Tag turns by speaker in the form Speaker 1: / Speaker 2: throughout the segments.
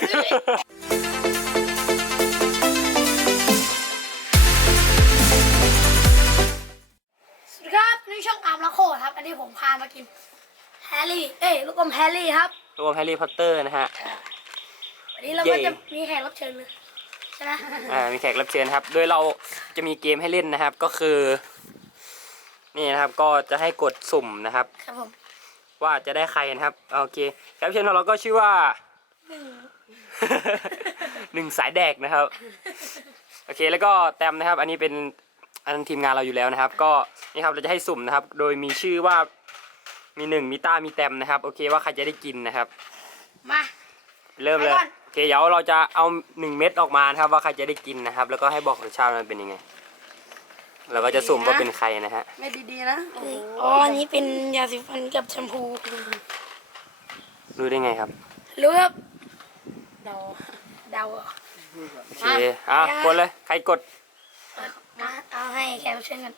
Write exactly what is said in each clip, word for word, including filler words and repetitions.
Speaker 1: สวัสดีครับนี่ช่องอาร์มละโคครับอันนี้ผมพามากินแฮร์รี่เอ้ยลูกอมแฮร์รี่ครับ
Speaker 2: ลูกอมแฮร์รี่พอตเตอร์นะฮะ
Speaker 1: วันนี้เราก็จะมีแขกรับเชิญเลยใช่ไหม
Speaker 2: อ่ามีแขกรับเชิญครับโดยเราจะมีเกมให้เล่นนะครับก็คือนี่นะครับก็จะให้กดสุ่มนะครับ
Speaker 1: ครับผม
Speaker 2: ว่าจะได้ใครนะครับโอเคแขกรับเชิญของเราก็ชื่อว่า
Speaker 1: หนึ่ง
Speaker 2: หนึ่งสายแดกนะครับโอเคแล้วก็แต้มนะครับอันนี้เป็นอันทีมงานเราอยู่แล้วนะครับก็นี่ครับเราจะให้สุ่มนะครับโดยมีชื่อว่ามีหนึ่งมีต้ามีแต้มนะครับโอเคว่าใครจะได้กินนะครับ
Speaker 1: มา
Speaker 2: เริ่มเลยโอเคเดี๋ยวเราจะเอาหนึ่งเม็ดออกมานะครับว่าใครจะได้กินนะครับแล้วก็ให้บอกรสชาติมันเป็นยังไงเราก็จะสุ่มว่าเป็นใครนะฮะ
Speaker 3: ไม่ดีๆนะ
Speaker 1: อ๋ออันนี้เป็นยาสีฟันกับแชมพู
Speaker 2: รู้ได้ไงครับ
Speaker 1: รู้ครับเดาเดา
Speaker 2: โอเคอ่ะกดเลยใครกด
Speaker 1: มาเอาให้แขกรับเชิญกัน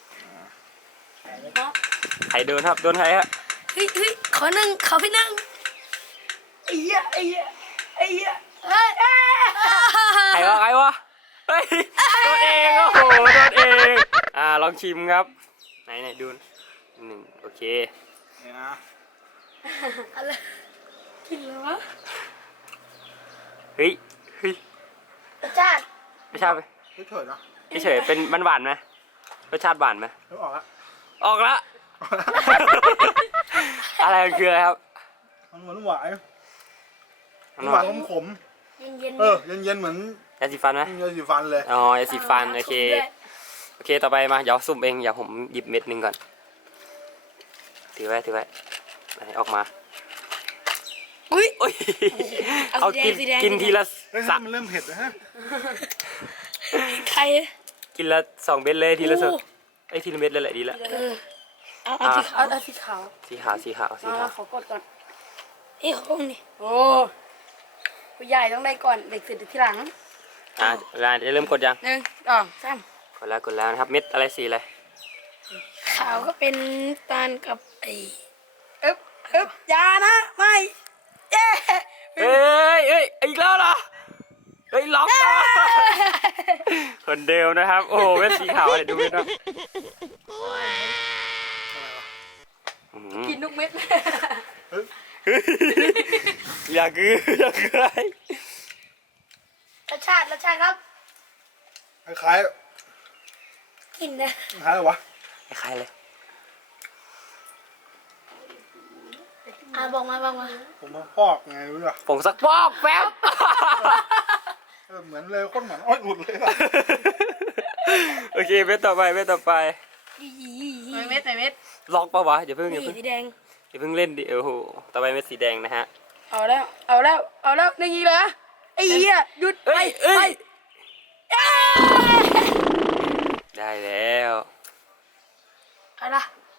Speaker 2: ใครโดนครับโดนใครฮะ
Speaker 1: เฮ้ยเฮ้ยขอหนึ่งขอพี่หนึ่งไอ้เหี้ยไอ้เหี้ยไอ้เหี้ยเฮ้ย
Speaker 2: ใครวะใครวะเฮ้ยโดนเองโอ้โหโดนเองอ่าลองชิมครับไหนไหนดูหนึ่งโอเค
Speaker 1: อะไรกินแล้ว
Speaker 2: เฮ้ยเฮ้ย
Speaker 1: รสชาติ
Speaker 2: ไม่ใช่ไป
Speaker 3: เฉยๆเนาะ
Speaker 2: เฉยเป็นมันหวานไหมรสชาติหวานไหม
Speaker 3: ออกละ
Speaker 2: ออกละอะไรคืออะไรครับ
Speaker 3: มันหวานหวานมันหวานขมขม
Speaker 1: เย็น
Speaker 3: เออเย็นเย็นเหมือน
Speaker 2: ยาสีฟันไหม
Speaker 3: ยาสีฟันเลย
Speaker 2: อ๋อยาสีฟันโอเคโอเคต่อไปมาเดี๋ยวสุ่มเองเดี๋ยวผมหยิบเม็ดหนึ่งก่อนถือไว้ถือไว้ออกมาอุ้ยอุ้ยเอากินกินทีละ
Speaker 3: สักมันเริ่มเผ็ดแล้วฮะ
Speaker 1: ใคร
Speaker 2: กินละสองเม็ดเลยทีละสองไอ้ทีละเม็ดเลยแหละดีละ
Speaker 1: เอาเอาสีขาวเอาสีขาว
Speaker 2: สีขาวสีขาวสีขาว
Speaker 1: ขอกดก่อนเอ้ยของนี่โอ้ผู้ใหญ่ต้องได้ก่อนเด็กสุดที่หลัง
Speaker 2: อ่าเวลาจะเริ่มกดยัง
Speaker 1: หนึ่งสองสาม
Speaker 2: กดแล้วกดแล้วนะครับเม็ดอะไรสีอะไร
Speaker 1: ขาวก็เป็นตาลกับไอ้เอ๊บเอ๊บยานะไม่เย้
Speaker 2: เอ้ยเอ้ยอีกแล้วเหรอเฮ้ยล็อกคนเดิมนะครับโอ้เม็ดสีขาวเลยดูเม็ดว่า
Speaker 1: กินทุกเม็ด
Speaker 2: อยากคืออยากคืออะไร
Speaker 1: รสชาติรสชาติครับ
Speaker 3: คล้าย
Speaker 1: กินนะ
Speaker 3: คล้ายอะไรวะ
Speaker 2: คล้ายเลย
Speaker 1: อ่าบอกมาบอกมา
Speaker 3: ผมมาพอกไงรู้ป่ะ
Speaker 2: ผงซักฟอกแป๊บ
Speaker 3: เหมือนเลยคนเหมือนอ้อยหลุดเลย
Speaker 2: โอเคเม็ดต่อไปเม็ดต่อไป
Speaker 1: เม็ดเม็ด
Speaker 2: ล็อกปะวะอย่าเพิ่งอย่าเพิ่ง
Speaker 1: สีแดง
Speaker 2: อย่าเพิ่งเล่นดิโอ้โหต่อไปเม็ดสีแดงนะฮะ
Speaker 1: เอาแล้วเอาแล้วเอาแล้วนี่อีกแล้วไอ้เหี้ยหยุดไปไป
Speaker 2: ได้แล้ว
Speaker 1: อะไร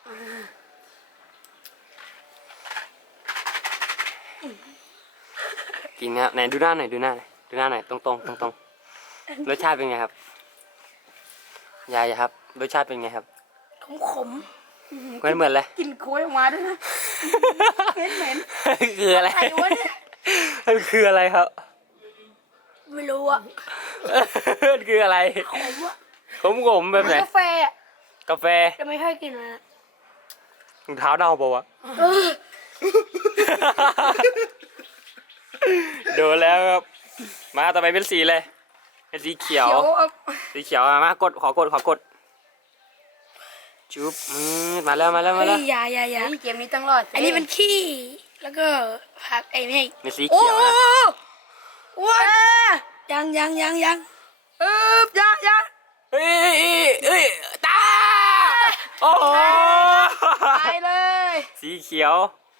Speaker 2: กินครับไหนดูหน้าหน่อยดูหน้าหน่อยดูหน้าหน่อยตรงตรงตรงตรงรสชาติเป็นไงครับยายครับรสชาติเป็นไงครับ
Speaker 1: ขมขม
Speaker 2: เหมือนเหมือนเลย
Speaker 1: กินโค้ยออกมาด้วยนะเหม็นเหม็น
Speaker 2: คืออะไรมันคืออะไรครับ
Speaker 1: ไม่รู้อ่ะ
Speaker 2: มันคืออะไร
Speaker 1: ขมอ่ะ
Speaker 2: ขมขมแบบไหน
Speaker 1: กาแฟ
Speaker 2: กาแฟ
Speaker 1: จะไม่ค่อยกินนะ
Speaker 2: รองเท้าเน่าปะวะโดนแล้วครับมาต่อไปเป็นสีเลยเป็นสีเขียวสีเขียวมากดขอกดขอกดจุ๊บมาแล้วมาแล้วมาแล้ว
Speaker 1: ยายายา
Speaker 3: เกมนี้ต้องรอด
Speaker 1: อันนี้เป็นขี้แล้วก็ผักไอ้ไม่
Speaker 2: เป็นสีเขียวนะ
Speaker 1: ว้ายังยังยังยังเอ๊บยังยัง
Speaker 2: เฮ้ยเฮ้ยตาโอ้โห
Speaker 1: ตายเลย
Speaker 2: สีเขียว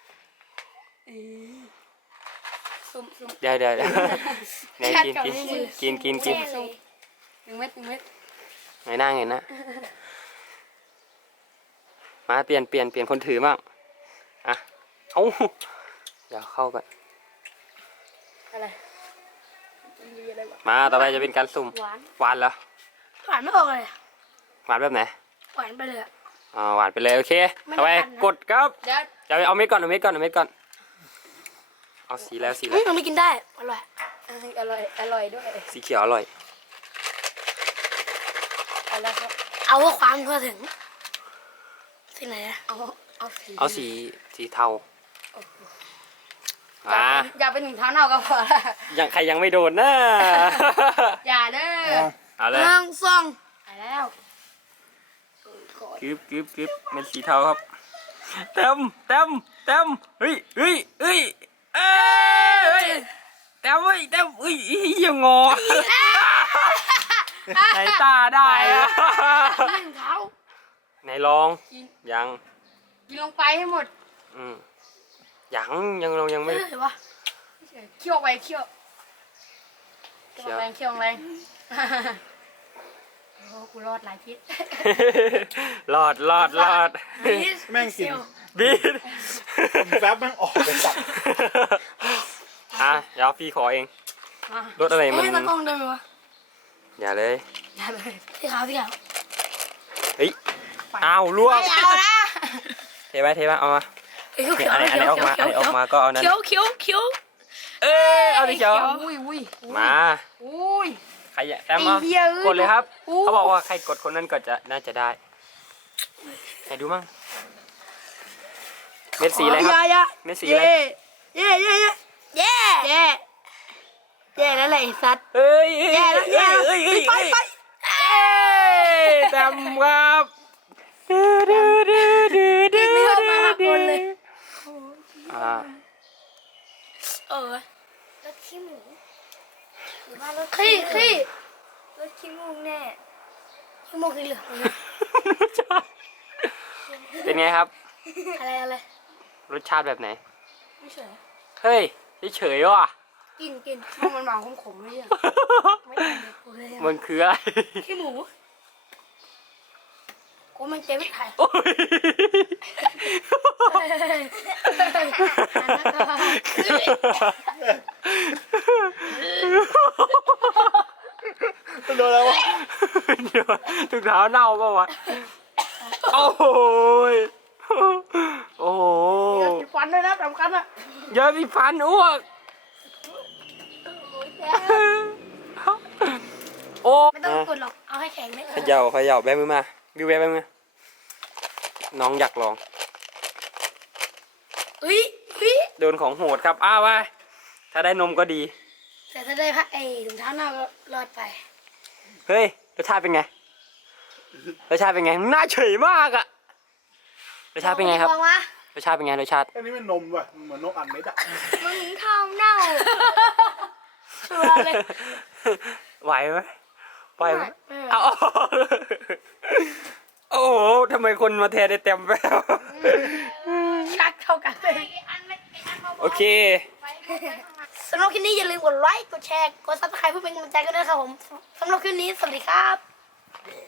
Speaker 2: เดี๋ยวเดี๋ยวไหนกินกินกินกินกิน
Speaker 1: หนึ่งเม็ดหนึ่งเม็ด
Speaker 2: ไหนหน้าไงนะมาเปลี่ยนเปลี่ยนเปลี่ยนคนถือบ้างอ่ะเอ้าเดี๋ยวเข้ากัน
Speaker 1: อะไร
Speaker 2: มาต่อไปจะเป็นการสุ่มหวานแล้ว
Speaker 1: หวานไม่ออกเลย
Speaker 2: หวานแบบไหน
Speaker 1: หวานไปเลย
Speaker 2: อ๋อหวานไปเลยโอเคต่อไปกดครับจะเอาเม็ดก่อนเอาเม็ดก่อนเอาเม็ดก่อนเอาสีแล้วสีแล้ว
Speaker 1: มันไม่กินได้อร่อยอร่อยอร่อยด้วย
Speaker 2: สีเขียวอร่อย
Speaker 1: เอาละครับเอาเพื่อความทั่วถึงที่ไหนอะเอาเอาสี
Speaker 2: เอาสีสีเทาอ่า
Speaker 1: อย่าเป็นหนึ่งเท้าเน่าก็พอละ
Speaker 2: ยังใครยังไม่โดนนะ
Speaker 1: อย่าเด้อ
Speaker 2: เอาเลย
Speaker 1: เรื่องซ่องไปแล้วกด
Speaker 2: กึบกึบกึบเป็นสีเทาครับเต็มเต็มเต็มเฮ้ยเฮ้ยเฮ้ยเอ้ยเฮ้ยเต็มเฮ้ยเต็มเฮ้ยยังงอไหนตาได้อะ
Speaker 1: หนึ่งเท้า
Speaker 2: ไหนลองยัง
Speaker 1: กินลงไปให้หมด
Speaker 2: อืมยังยังเรายังไม่
Speaker 1: เห็นปะเคี่ยวไปเคี่ยวเคี่ยวแรงเคี่ยวแรงโอ้กูรอดหลายพิษ
Speaker 2: รอดรอดรอด
Speaker 3: แม่งกิน
Speaker 2: บีด
Speaker 3: แป๊บแม่งออกเลยสัตว์
Speaker 2: อ่ะเดี๋ยวพี่ขอเอง รถอะไรมัน
Speaker 1: เอ้ยตะกล้องได้ไหมวะ
Speaker 2: อย่าเลย
Speaker 1: ได้เลยที่ขาวที่ขาว
Speaker 2: เฮ้ยอ้าวล่วง
Speaker 1: ไม่เอานะ
Speaker 2: เทไปเทไปเอามา
Speaker 1: เขียวเขียว
Speaker 2: อันไหนอันไหนออกมาอันไหนออกมาก็เอานั้น
Speaker 1: เขียวเขียวเขียว
Speaker 2: เอ้ยเอาดิเชียว
Speaker 1: อุ้ยอุ้ย
Speaker 2: มา
Speaker 1: อุ้ย
Speaker 2: ใครอยากแต้มเอา
Speaker 1: ไอ้เหี้ยเอ้ย
Speaker 2: กดเลยครับ
Speaker 1: อู้
Speaker 2: เขาบอกว่าใครกดคนนั้นก็จะน่าจะได้ไหนดูมั่งเม็ดสีอะไรครับ
Speaker 1: ยา
Speaker 2: เม็ดสีอะไร
Speaker 1: เย่เย่เย่เย่เย่เย่แล้วแหละไอ้สัตว์
Speaker 2: เอ้ยเอ้ย
Speaker 1: แย่แล้วแย่แล้ว
Speaker 2: เอ้ยเอ้ย
Speaker 1: ไป
Speaker 2: เอ้ย
Speaker 1: ไป
Speaker 2: เอ้ยแต้มครับดูดูดูดูดู
Speaker 1: ไม่เอามาหักบนเลย
Speaker 2: อ่า
Speaker 1: เออ
Speaker 4: รถขี้หมูหรือว่ารถ
Speaker 1: ขี้ขี้
Speaker 4: รถขี้มูกแน่
Speaker 1: ขี้มูกขี้เหลือง
Speaker 2: เป็นไงครับ
Speaker 1: อะไรอะไร
Speaker 2: รสชาติแบบไหน
Speaker 1: ไม่เฉย
Speaker 2: เฮ้ยเฉยๆว่ะ
Speaker 1: กินกินมันหวานขมๆไม่ใช่ไม่ได้เลยกูเลย
Speaker 2: มันคืออะไร
Speaker 1: ขี้หมูกูมันเจ๊ไม่ถ่าย
Speaker 2: โอ้ย
Speaker 3: โดนแล้ววะ
Speaker 2: เดี๋ยวถุงเท้าเน่าเปล่าวะโอ้โหยโอ้โห
Speaker 1: ติดฟันด้วยนะสำคัญอ่ะ
Speaker 2: เยอะมีฟันอ้วกโอ้
Speaker 1: ไม่ต้องกดหรอกเอาให้แข็งได้
Speaker 2: เขย่าเขย่าแบมือมาบิวแบมือมาน้องอยากลอง
Speaker 1: เฮ้ยเฮ้ย
Speaker 2: โดนของโหดครับอ้าวไปถ้าได้นมก็ดี
Speaker 1: แต่ถ้าได้พักไอ้ถุงเท้าหน้าก็รอดไป
Speaker 2: เฮ้ยรสชาติเป็นไงรสชาติเป็นไงน่าเฉยมากอะรสชาติเป็นไงครับ
Speaker 1: ลองวะ
Speaker 2: รสชาติเป็นไงรสชาติ
Speaker 3: อันนี้เป็นนมว่ะเหมือนนกอัดเม็ดอะ
Speaker 4: มึงเท้าเน่า
Speaker 1: ชัวร์เลย
Speaker 2: ไหวไหมไหวไหม
Speaker 1: ไม่ไหว
Speaker 2: เอาโอ้โหทำไมคนมาแทนได้เต็มแวว
Speaker 1: ชักเท่ากันเลย
Speaker 2: โอเค
Speaker 1: สำหรับคลิปนี้อย่าลืมกดไลค์ กดแชร์ กดซับสไครป์เพื่อเป็นกำลังใจกันด้วยครับผม สำหรับคลิปนี้สวัสดีครับ